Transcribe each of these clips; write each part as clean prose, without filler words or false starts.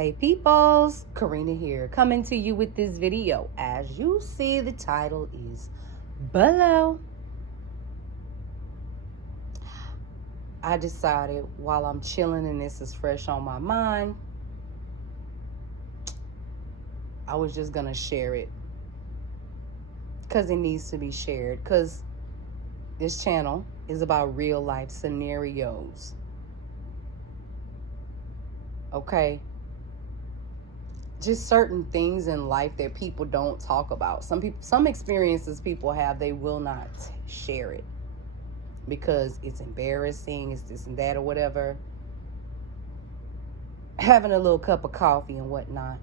Hey peoples, Karina here, coming to you with this video. As you see, the title is below. I decided while I'm chilling and this is fresh on my mind, I was just gonna share it because it needs to be shared, because this channel is about real life scenarios. Okay? Just certain things in life that people don't talk about. Some experiences people have, they will not share it because it's embarrassing, it's this and that or whatever. Having a little cup of coffee and whatnot.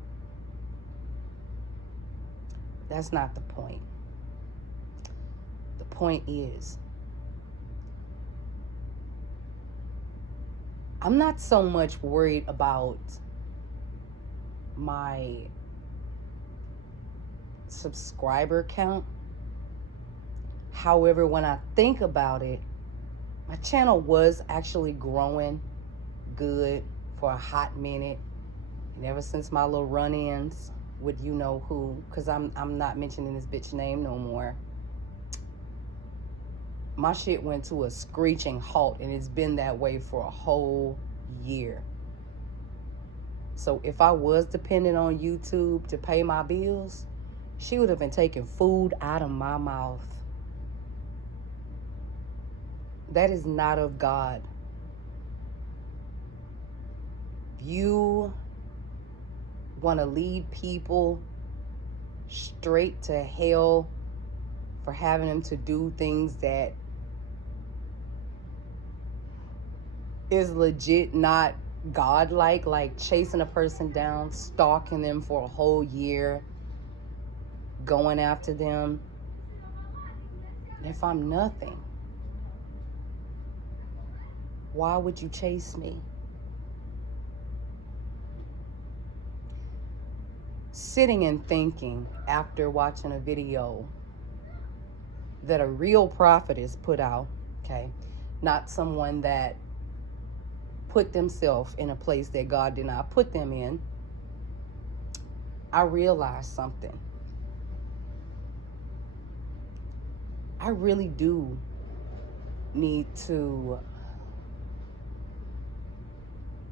That's not the point. The point is, I'm not so much worried about my subscriber count. However, when I think about it, my channel was actually growing good for a hot minute. And ever since my little run-ins with you know who, because I'm not mentioning this bitch name no more, my shit went to a screeching halt, and it's been that way for a whole year. So if I was dependent on YouTube to pay my bills, she would have been taking food out of my mouth. That is not of God. If you want to lead people straight to hell for having them to do things that is legit not godlike, like chasing a person down, stalking them for a whole year, going after them. If I'm nothing, why would you chase me? Sitting and thinking after watching a video that a real prophetess put out, okay, not someone that put themselves in a place that God did not put them in, I realized something. I really do need to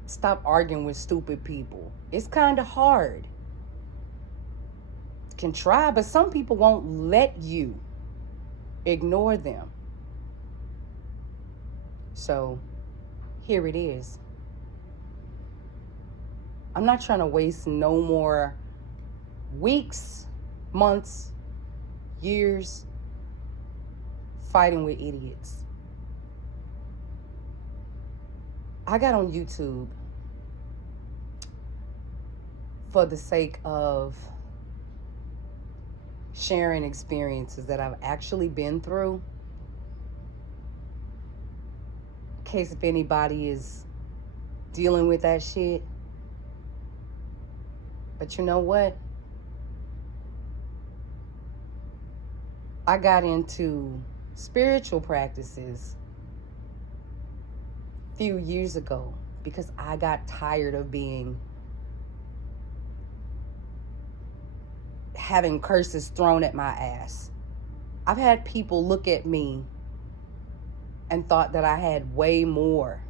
stop arguing with stupid people. It's kind of hard. You can try, but some people won't let you ignore them. So here it is. I'm not trying to waste no more weeks, months, years fighting with idiots. I got on YouTube for the sake of sharing experiences that I've actually been through. In case if anybody is dealing with that shit. But you know what? I got into spiritual practices a few years ago because I got tired of having curses thrown at my ass. I've had people look at me and thought that I had way more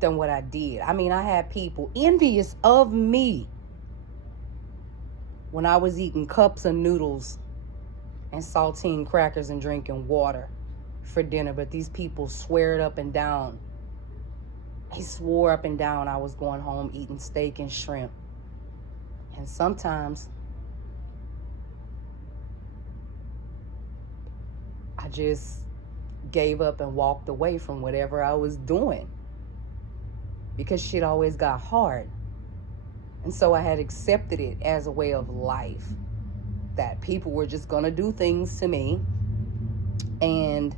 than what I did. I mean, I had people envious of me when I was eating cups of noodles and saltine crackers and drinking water for dinner. But these people swear it up and down. They swore up and down I was going home eating steak and shrimp. And sometimes I just gave up and walked away from whatever I was doing because shit always got hard. And so I had accepted it as a way of life, that people were just going to do things to me and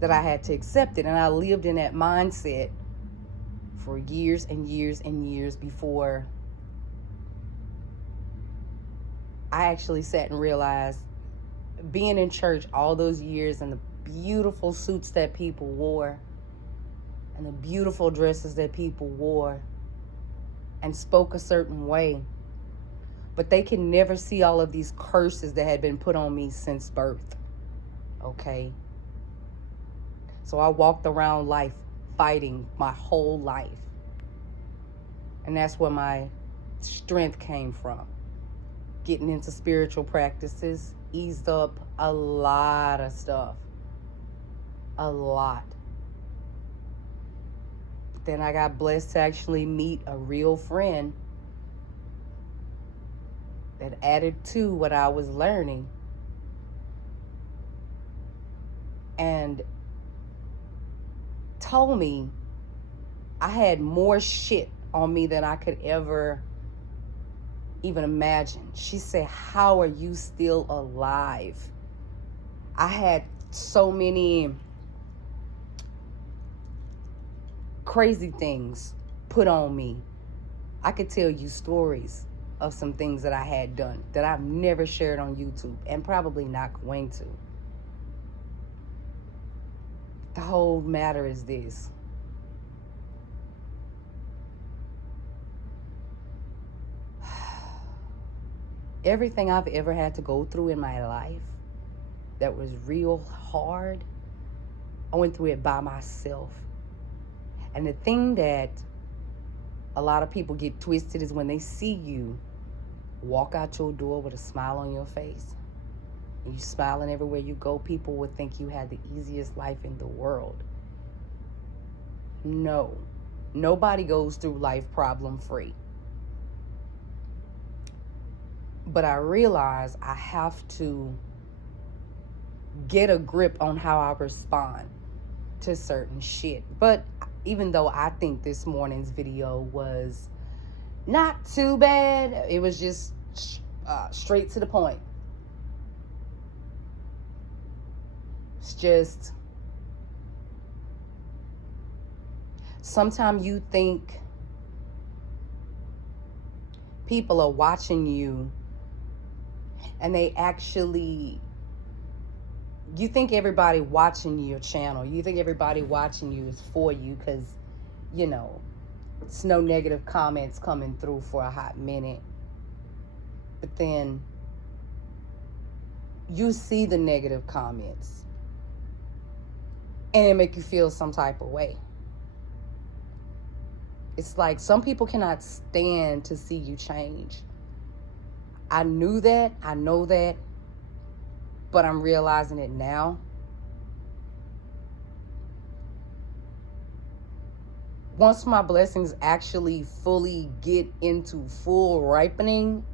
that I had to accept it. And I lived in that mindset for years and years and years before I actually sat and realized, being in church all those years and the beautiful suits that people wore and the beautiful dresses that people wore, and spoke a certain way. But they can never see all of these curses that had been put on me since birth. Okay? So I walked around life fighting my whole life. And that's where my strength came from. Getting into spiritual practices eased up a lot of stuff. A lot. Then I got blessed to actually meet a real friend that added to what I was learning. And told me I had more shit on me than I could ever even imagine. She said, "How are you still alive?" I had so many crazy things put on me. I could tell you stories of some things that I had done that I've never shared on YouTube and probably not going to. The whole matter is this. Everything I've ever had to go through in my life that was real hard, I went through it by myself. And the thing that a lot of people get twisted is when they see you walk out your door with a smile on your face and you smiling everywhere you go, people would think you had the easiest life in the world. No, nobody goes through life problem free. But I realize I have to get a grip on how I respond to certain shit. But even though I think this morning's video was not too bad, it was just straight to the point. It's just, sometimes you think people are watching you and they actually, you think everybody watching your channel, you think everybody watching you is for you because, you know, it's no negative comments coming through for a hot minute. But then you see the negative comments and it make you feel some type of way. It's like some people cannot stand to see you change. I knew that, I know that, but I'm realizing it now. Once my blessings actually fully get into full ripening,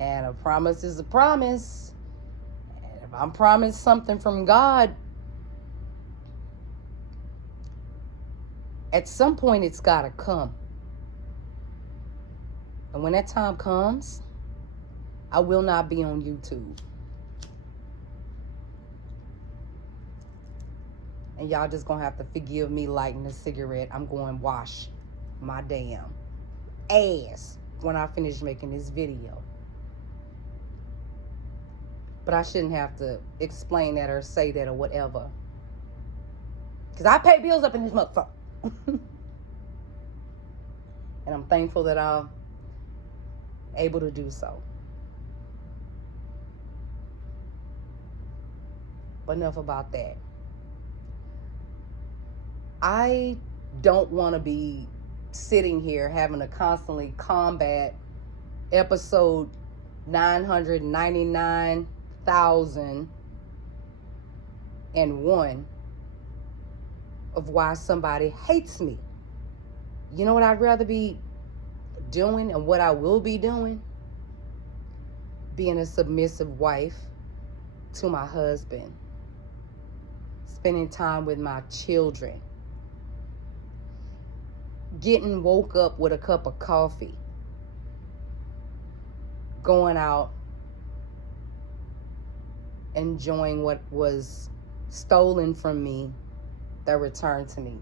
and a promise is a promise, and if I'm promised something from God, at some point it's gotta come. And when that time comes, I will not be on YouTube. And y'all just gonna have to forgive me lighting a cigarette. I'm going to wash my damn ass when I finish making this video. But I shouldn't have to explain that or say that or whatever. Because I pay bills up in this motherfucker. And I'm thankful that I'm able to do so. But enough about that. I don't want to be sitting here having to constantly combat episode 999,001 of why somebody hates me. You know what I'd rather be doing and what I will be doing? Being a submissive wife to my husband. Spending time with my children. Getting woke up with a cup of coffee. Going out. Enjoying what was stolen from me that returned to me.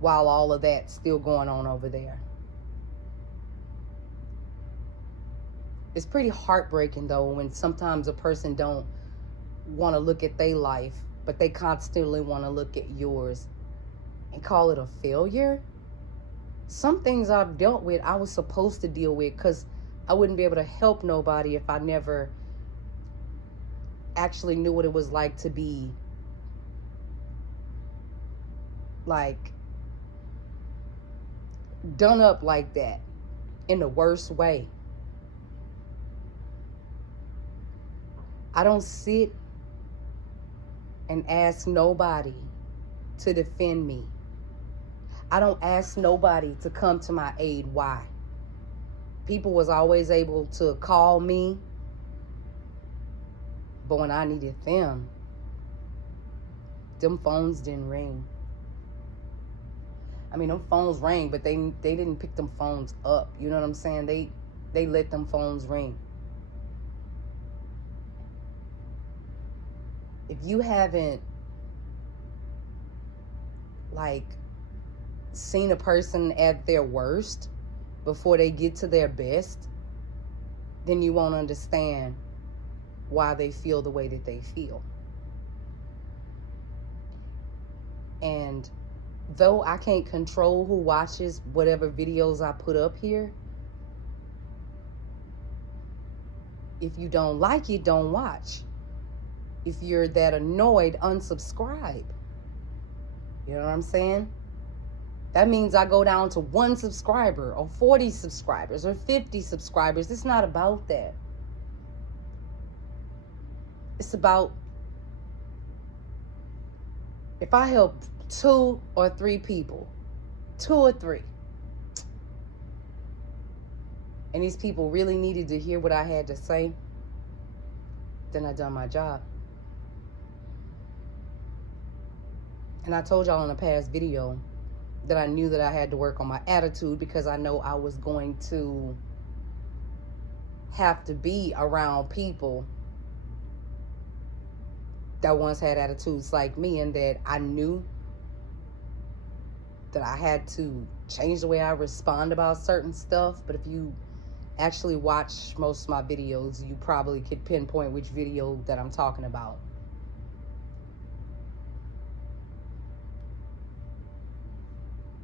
While all of that's still going on over there. It's pretty heartbreaking though when sometimes a person don't want to look at their life, but they constantly want to look at yours and call it a failure. Some things I've dealt with, I was supposed to deal with, because I wouldn't be able to help nobody if I never actually knew what it was like to be like done up like that in the worst way. I don't sit and ask nobody to defend me. I don't ask nobody to come to my aid. Why? People was always able to call me, but when I needed them phones didn't ring. I mean, them phones rang, but they didn't pick them phones up. You know what I'm saying? They let them phones ring. If you haven't like seen a person at their worst before they get to their best, then you won't understand why they feel the way that they feel. And though I can't control who watches whatever videos I put up here, if you don't like it, don't watch. If you're that annoyed, unsubscribe. You know what I'm saying? That means I go down to 1 subscriber or 40 subscribers or 50 subscribers. It's not about that. It's about, if I help 2 or 3 people, 2 or 3, and these people really needed to hear what I had to say, then I done my job. And I told y'all in a past video that I knew that I had to work on my attitude, because I know I was going to have to be around people that once had attitudes like me, and that I knew that I had to change the way I respond about certain stuff. But if you actually watch most of my videos, you probably could pinpoint which video that I'm talking about.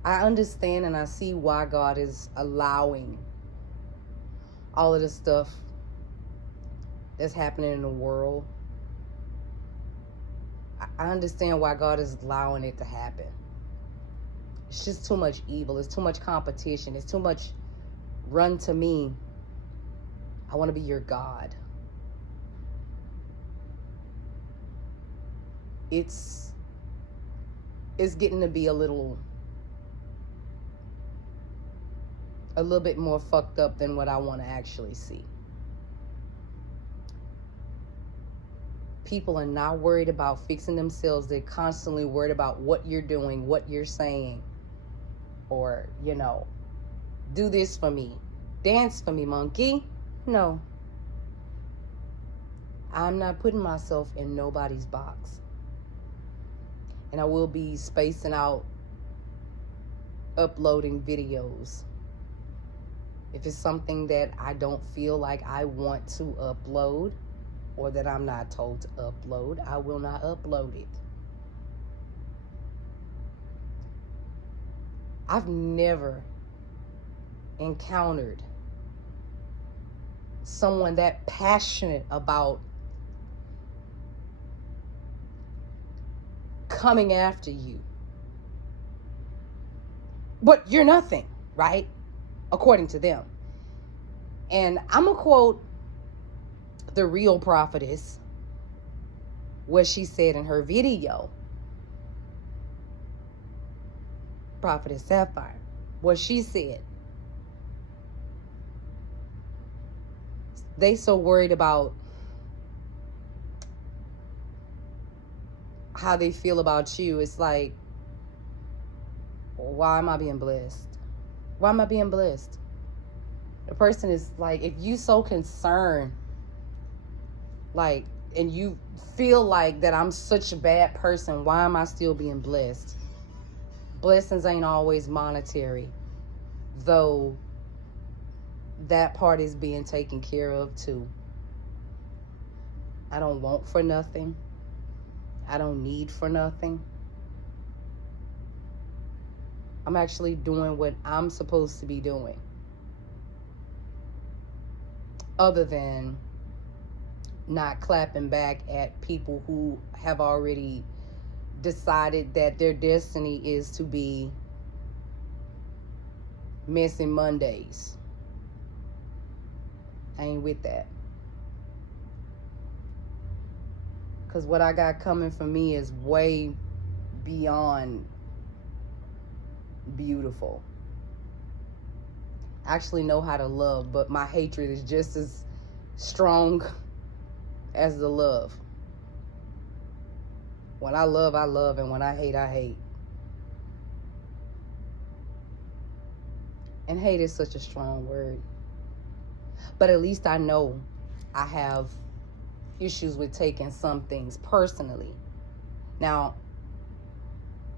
I understand and I see why God is allowing all of this stuff that's happening in the world. I understand why God is allowing it to happen. It's just too much evil. It's too much competition. It's too much run to me. I want to be your God. It's getting to be a little bit more fucked up than what I want to actually see. People are not worried about fixing themselves. They're constantly worried about what you're doing, what you're saying, or, you know, do this for me, dance for me, monkey. No. I'm not putting myself in nobody's box. And I will be spacing out uploading videos. If it's something that I don't feel like I want to upload, or that I'm not told to upload, I will not upload it. I've never encountered someone that passionate about coming after you. But you're nothing, right? According to them. And I'm going to quote the real prophetess, what she said in her video. Prophetess Sapphire. What she said. They so worried about how they feel about you. It's like, why am I being blessed? Why am I being blessed? The person is like, if you so concerned, like, and you feel like that I'm such a bad person, why am I still being blessed? Blessings ain't always monetary, though that part is being taken care of too. I don't want for nothing. I don't need for nothing. I'm actually doing what I'm supposed to be doing. Other than not clapping back at people who have already decided that their destiny is to be missing Mondays. I ain't with that. Because what I got coming for me is way beyond beautiful. I actually know how to love, but my hatred is just as strong as the love. When I love, and when I hate. And hate is such a strong word. But at least I know I have issues with taking some things personally. Now,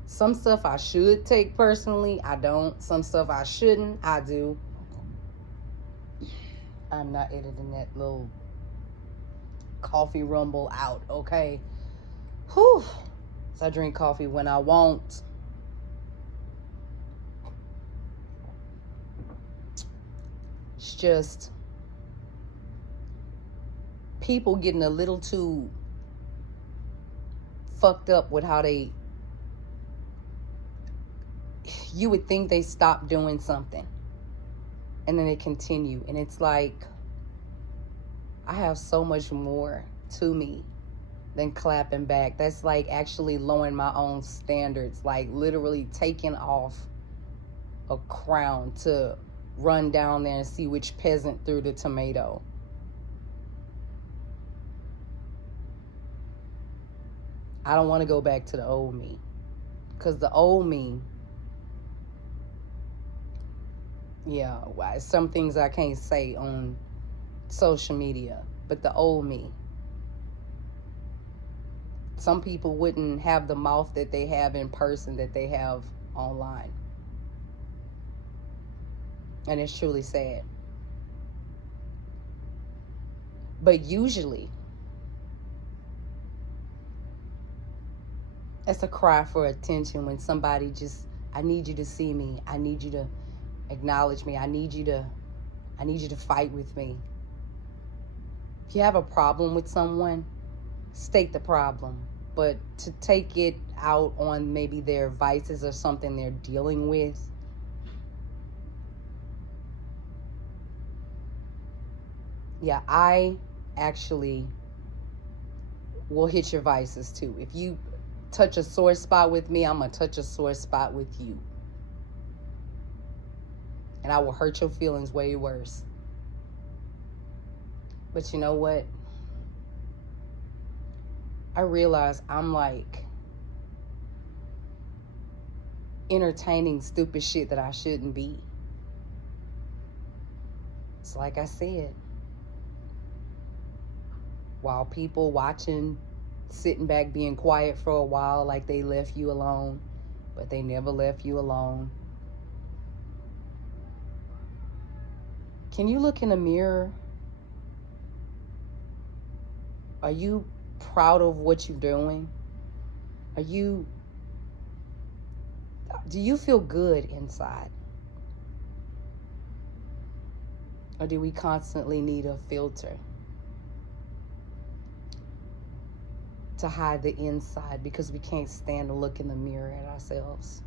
some stuff I should take personally, I don't. Some stuff I shouldn't, I do. I'm not editing that little coffee rumble out, okay? Whew. So I drink coffee when I want. It's just people getting a little too fucked up with how you would think they stopped doing something and then they continue, and it's like I have so much more to me than clapping back. That's like actually lowering my own standards, like literally taking off a crown to run down there and see which peasant threw the tomato. I don't want to go back to the old me, because the old me, yeah, some things I can't say on social media, but the old me, some people wouldn't have the mouth that they have in person that they have online. And it's truly sad. But usually, it's a cry for attention when somebody just, I need you to see me. I need you to acknowledge me. I need you to fight with me. If you have a problem with someone, state the problem. But to take it out on maybe their vices or something they're dealing with, yeah, I actually will hit your vices too. If you touch a sore spot with me, I'm going to touch a sore spot with you. And I will hurt your feelings way worse. But you know what? I realize I'm like entertaining stupid shit that I shouldn't be. It's like I said, while people watching, sitting back being quiet for a while like they left you alone, but they never left you alone. Can you look in the mirror? Are you proud of what you're doing? Do you feel good inside? Or do we constantly need a filter to hide the inside because we can't stand to look in the mirror at ourselves?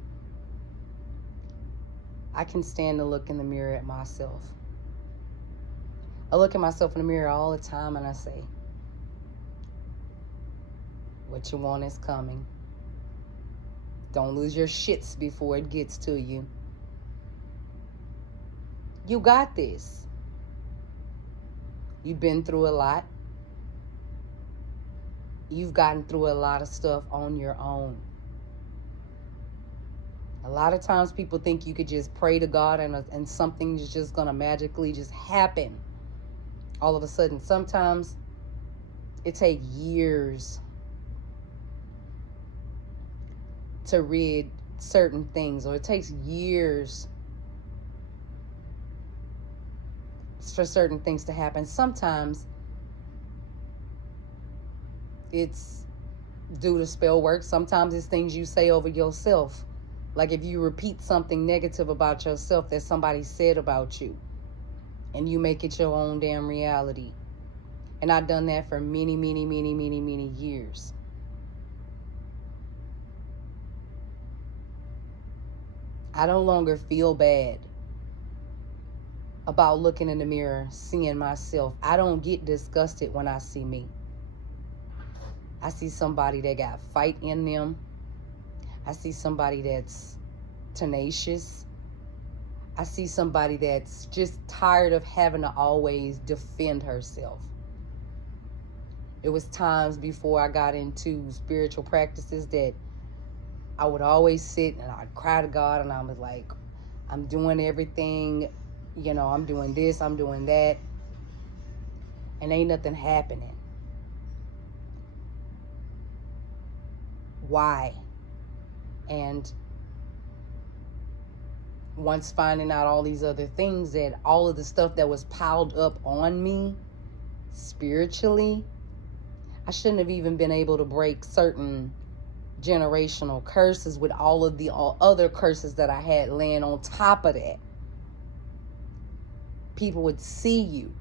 I can stand to look in the mirror at myself. I look at myself in the mirror all the time and I say, what you want is coming. Don't lose your shits before it gets to you. You got this. You've been through a lot. You've gotten through a lot of stuff on your own. A lot of times people think you could just pray to God and something's just going to magically just happen all of a sudden. Sometimes it takes years to rid certain things, or it takes years for certain things to happen. Sometimes it's due to spell work. Sometimes it's things you say over yourself Like if you repeat something negative about yourself that somebody said about you, and you make it your own damn reality. And I've done that for many, many, many, many, many years. I no longer feel bad about looking in the mirror, seeing myself. I don't get disgusted when I see me. I see somebody that got fight in them. I see somebody that's tenacious. I see somebody that's just tired of having to always defend herself. It was times before I got into spiritual practices that I would always sit and I'd cry to God, and I was like, I'm doing everything, I'm doing this, I'm doing that, and ain't nothing happening. Why? And once finding out all these other things, that all of the stuff that was piled up on me spiritually, I shouldn't have even been able to break certain generational curses with all of the other curses that I had laying on top of that. People would see you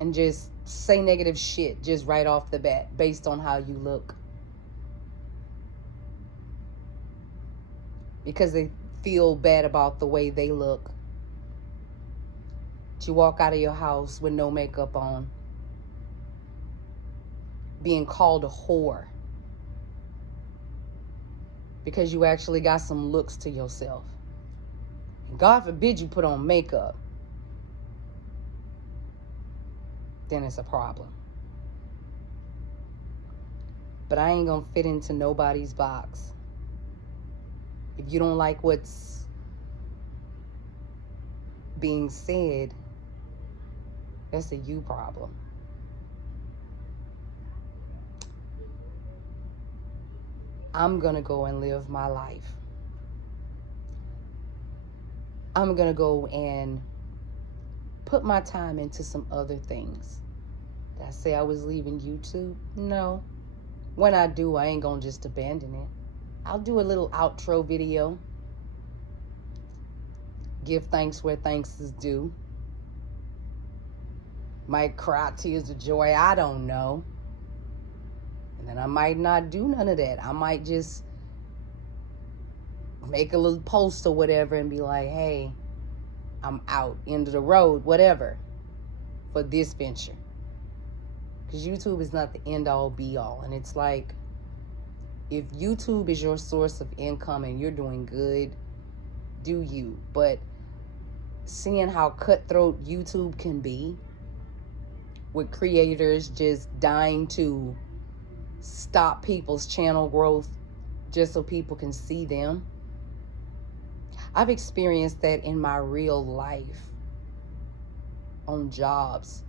and just say negative shit just right off the bat based on how you look. Because they feel bad about the way they look. You walk out of your house with no makeup on, being called a whore because you actually got some looks to yourself. And God forbid you put on makeup. Then it's a problem. But I ain't gonna fit into nobody's box. If you don't like what's being said, that's a you problem. I'm gonna go and live my life. I'm gonna go and put my time into some other things. Did I say I was leaving YouTube? No. When I do, I ain't gonna just abandon it. I'll do a little outro video. Give thanks where thanks is due. Might cry tears of joy, I don't know. And then I might not do none of that. I might just make a little post or whatever and be like, hey, I'm out, end of the road, whatever, for this venture. Because YouTube is not the end all be all. And it's like, if YouTube is your source of income and you're doing good, do you. But seeing how cutthroat YouTube can be, with creators just dying to stop people's channel growth just so people can see them. I've experienced that in my real life on jobs,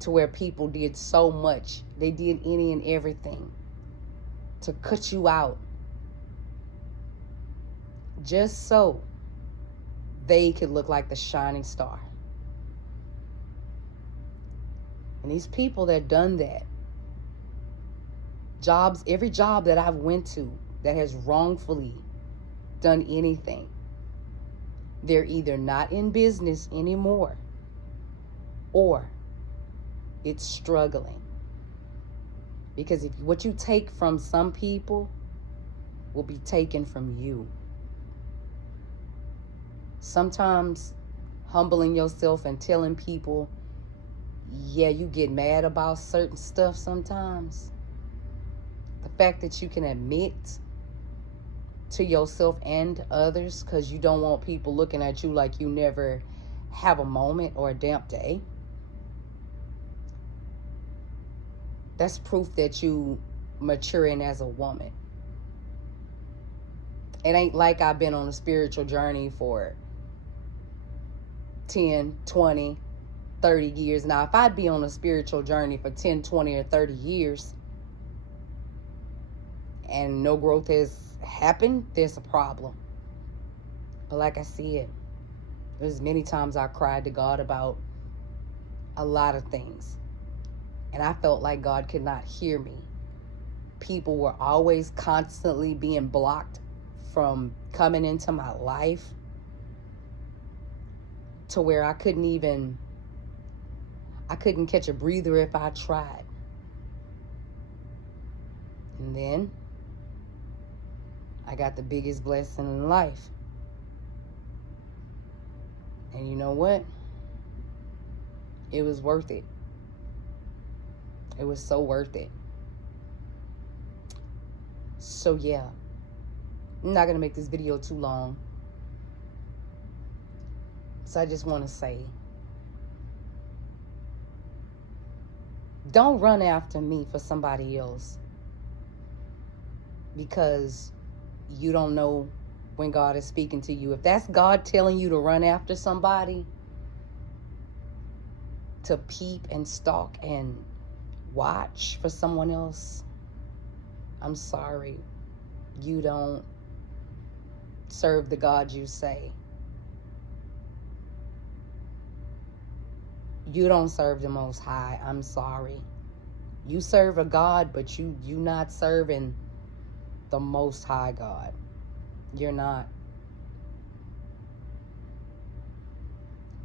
to where people did so much. They did any and everything to cut you out just so they could look like the shining star. And these people that done that, jobs, every job that I've went to that has wrongfully done anything, they're either not in business anymore or it's struggling. Because if what you take from some people will be taken from you. Sometimes humbling yourself and telling people, yeah, you get mad about certain stuff sometimes. The fact that you can admit to yourself and others, because you don't want people looking at you like you never have a moment or a damp day. That's proof that you maturing as a woman. It ain't like I've been on a spiritual journey for 10, 20, 30 years. Now, if I'd be on a spiritual journey for 10, 20, or 30 years and no growth has happened, there's a problem. But like I said, there's many times I cried to God about a lot of things. And I felt like God could not hear me. People were always constantly being blocked from coming into my life to where I couldn't catch a breather if I tried. And then I got the biggest blessing in life. And you know what? It was worth it. It was so worth it. So yeah, I'm not going to make this video too long. So I just want to say, don't run after me for somebody else, because you don't know when God is speaking to you. If that's God telling you to run after somebody, to peep and stalk and watch for someone else, I'm sorry, you don't serve the God you say. You don't serve the Most High. I'm sorry. You serve a God, but you not serving the Most High God. You're not.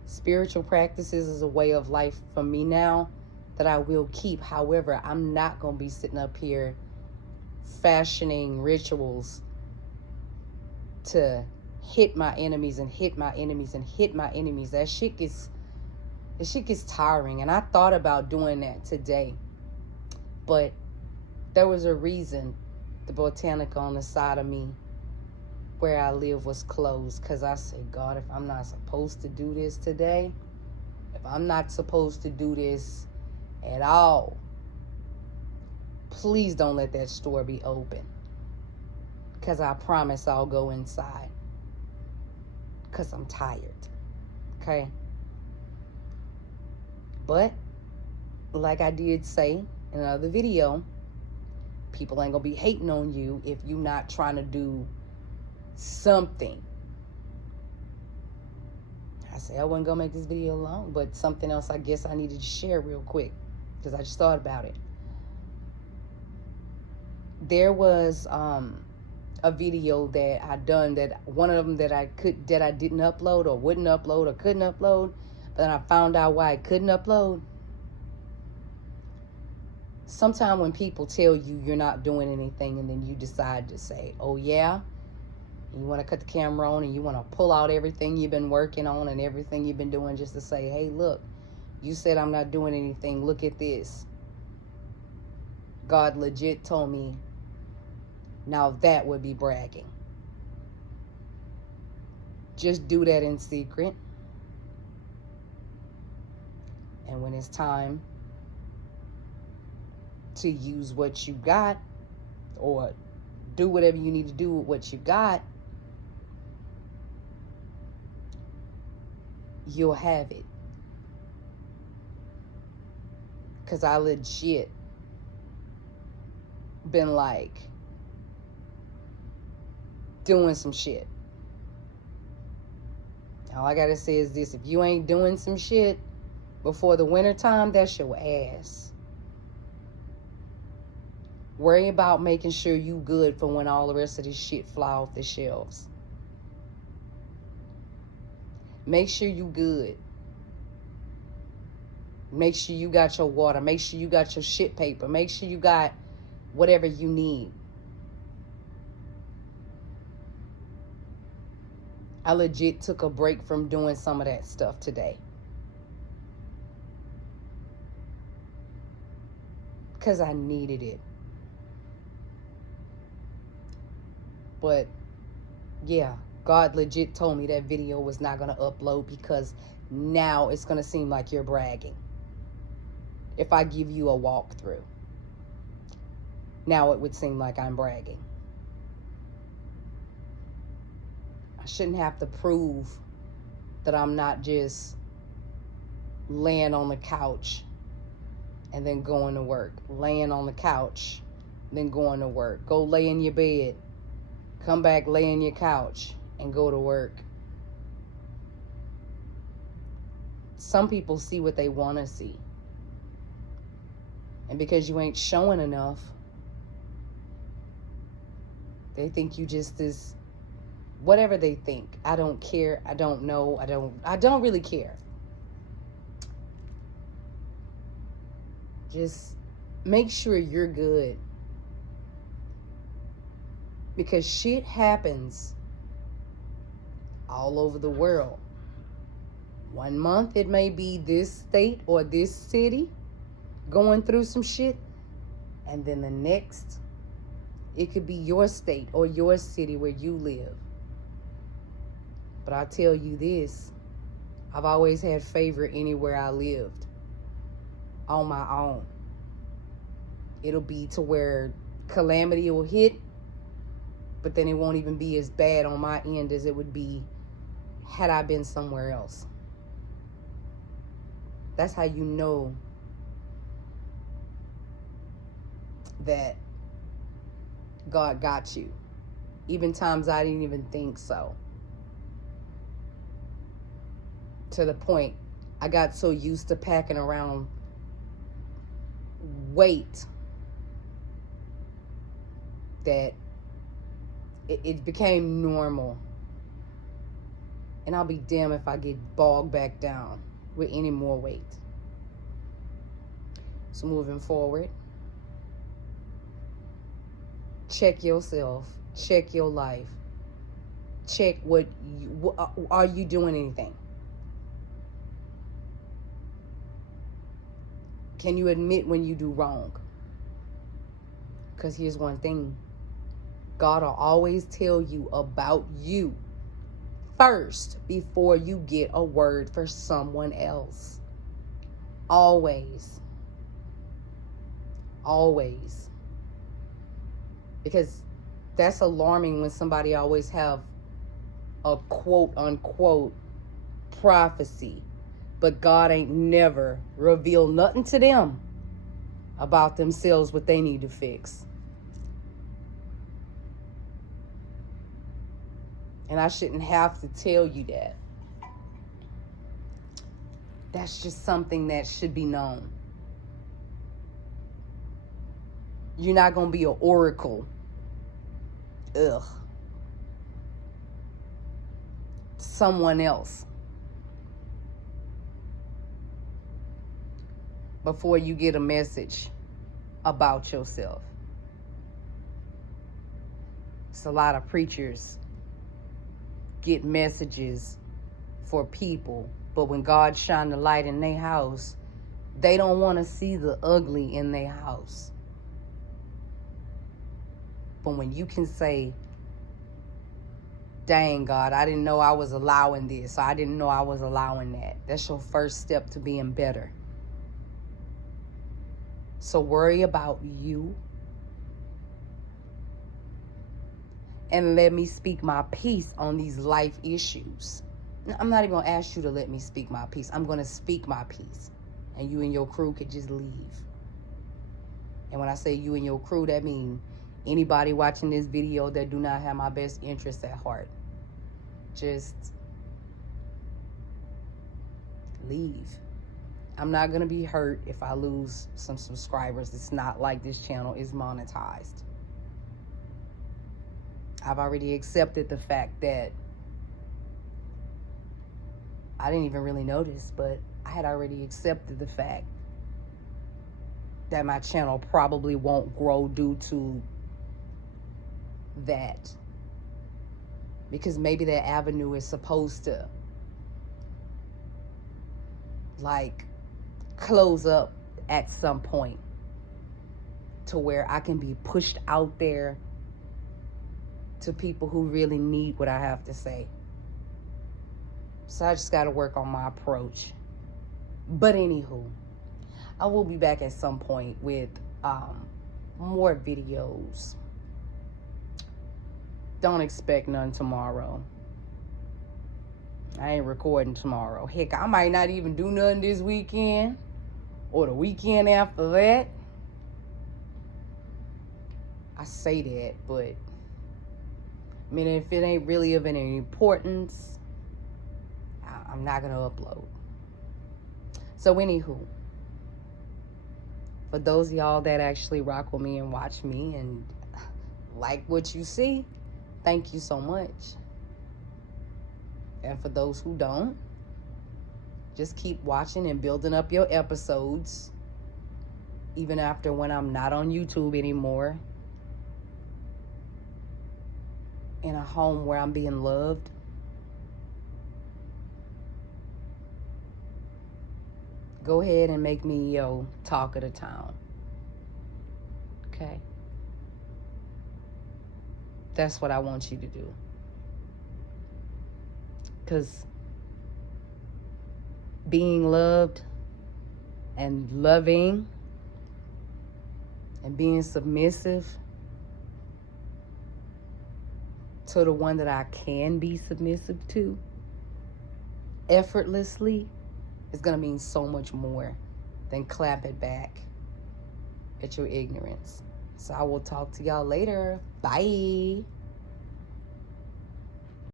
Spiritual practices is a way of life for me now that I will keep. However, I'm not going to be sitting up here fashioning rituals to hit my enemies and hit my enemies and hit my enemies. That shit gets tiring. And I thought about doing that today, but there was a reason the Botanica on the side of me where I live was closed, because I said, God, if I'm not supposed to do this today, if I'm not supposed to do this at all, please don't let that store be open, because I promise I'll go inside, because I'm tired. Okay? But like I did say in another video, people ain't gonna be hating on you if you not trying to do something. I said I wasn't gonna make this video long, but something else I guess I needed to share real quick, because I just thought about it. There was a video that I done, that one of them that I didn't upload or wouldn't upload or couldn't upload, but then I found out why I couldn't upload. Sometimes when people tell you you're not doing anything, and then you decide to say, oh yeah, you want to cut the camera on and you want to pull out everything you've been working on and everything you've been doing just to say, hey, look, you said I'm not doing anything. Look at this. God legit told me, now that would be bragging. Just do that in secret. And when it's time to use what you got, or do whatever you need to do with what you got, you'll have it. Because I legit been like doing some shit. All I gotta say is this: if you ain't doing some shit before the winter time, that's your ass. Worry about making sure you good for when all the rest of this shit fly off the shelves. Make sure you good. Make sure you got your water. Make sure you got your shit paper. Make sure you got whatever you need. I legit took a break from doing some of that stuff today, because I needed it. But yeah, God legit told me that video was not going to upload, because now it's going to seem like you're bragging. If I give you a walkthrough, now it would seem like I'm bragging. I shouldn't have to prove that I'm not just laying on the couch and then going to work. Laying on the couch, then going to work. Go lay in your bed. Come back, lay in your couch, and go to work. Some people see what they want to see. And because you ain't showing enough, they think you just this whatever they think. I don't care. I don't know. I don't really care. Just make sure you're good. Because shit happens all over the world. 1 month it may be this state or this city going through some shit, and then the next it could be your state or your city where you live. But I tell you this, I've always had favor anywhere I lived on my own. It'll be to where calamity will hit, but then it won't even be as bad on my end as it would be had I been somewhere else. That's how you know that God got you. Even times I didn't even think so. To the point I got so used to packing around weight that it became normal. And I'll be damned if I get bogged back down with any more weight. So moving forward, check yourself, check your life, check are you doing anything? Can you admit when you do wrong? Because here's one thing, God will always tell you about you first before you get a word for someone else. Always. Always. Because that's alarming when somebody always have a quote unquote prophecy, but God ain't never revealed nothing to them about themselves, what they need to fix. And I shouldn't have to tell you that. That's just something that should be known. You're not going to be an oracle. Ugh. Someone else. Before you get a message about yourself. It's a lot of preachers get messages for people, but when God shine the light in their house, they don't want to see the ugly in their house. But when you can say, dang God, I didn't know I was allowing this, or I didn't know I was allowing that, that's your first step to being better. So worry about you and let me speak my piece on these life issues. I'm not even going to ask you to let me speak my piece. I'm going to speak my piece. And you and your crew could just leave. And when I say you and your crew, that means anybody watching this video that do not have my best interests at heart. Just leave. I'm not going to be hurt if I lose some subscribers. It's not like this channel is monetized. I've already accepted the fact that I didn't even really notice, but I had already accepted the fact that my channel probably won't grow due to that. Because maybe that avenue is supposed to like close up at some point to where I can be pushed out there to people who really need what I have to say. So I just got to work on my approach. But anywho, I will be back at some point with more videos. Don't expect none tomorrow. I ain't recording tomorrow. Heck, I might not even do nothing this weekend or the weekend after that. I say that, but I mean, if it ain't really of any importance, I'm not going to upload. So anywho, for those of y'all that actually rock with me and watch me and like what you see, thank you so much. And for those who don't, just keep watching and building up your episodes, even after when I'm not on YouTube anymore, in a home where I'm being loved. Go ahead and make me your talk of the town. Okay? That's what I want you to do. Because being loved and loving and being submissive to the one that I can be submissive to effortlessly is going to mean so much more than clapping back at your ignorance. So I will talk to y'all later. Bye.